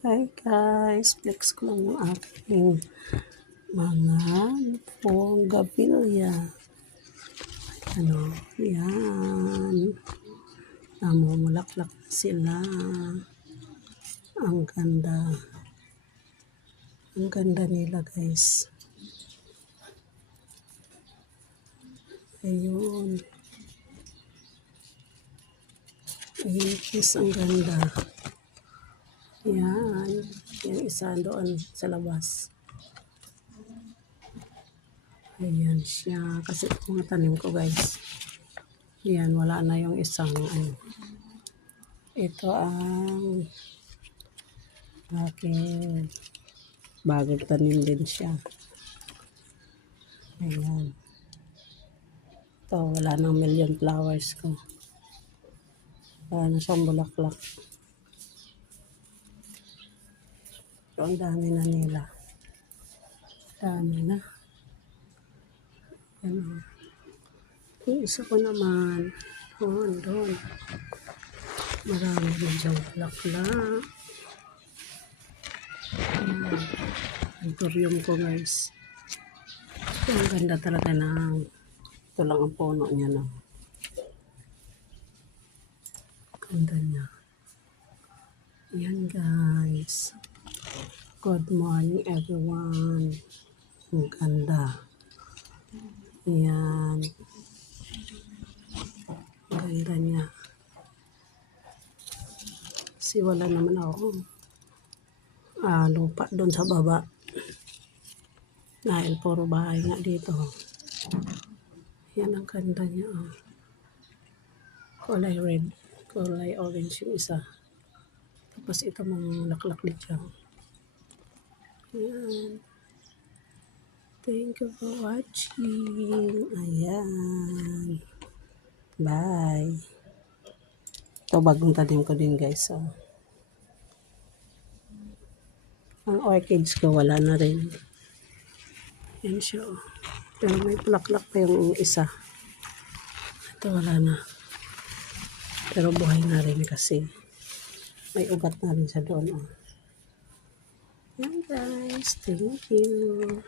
Hi guys, flex ko lang yung aking mga bougainvillea. Ano, yan. Namumulaklak na sila. Ang ganda. Ang ganda nila guys. Ayun. Ayun guys, ang ganda. Yan. Yung isa doon sa labas. Ayan siya. Kasi mga tanim ko guys. Yan, wala na yung isang ano. Ito ang aking bagong tanim din siya. Ayan. Ito, wala nang million flowers ko. Wala na siyang bulaklak. So, ang dami na nila. Dami na. Ayan. Yung isa ko naman. Doon. Marami na siyang bulaklak. Ayan. Anthurium ko guys. Ang ganda talaga ng ito lang ang puno niya na. Ganda niya. Ayan guys. Good morning everyone. Ang ganda. Ayan. Ang ganda niya. Kasi wala naman ako lupa doon sa baba. Dahil puro bahay nga dito. Yan ang ganda niya. Kulay red. Kulay orange yung isa. Tapos ito mga laklak dito. Ayan. Thank you for watching. Ayan. Bye. Ito bagong tanim ko din guys. So, ang orchids ko wala na rin. Yan siya. Pero may laklak pa yung isa. Ito wala na. Pero buhay na rin kasi may ugat na rin sa doon. Yan guys. Thank you.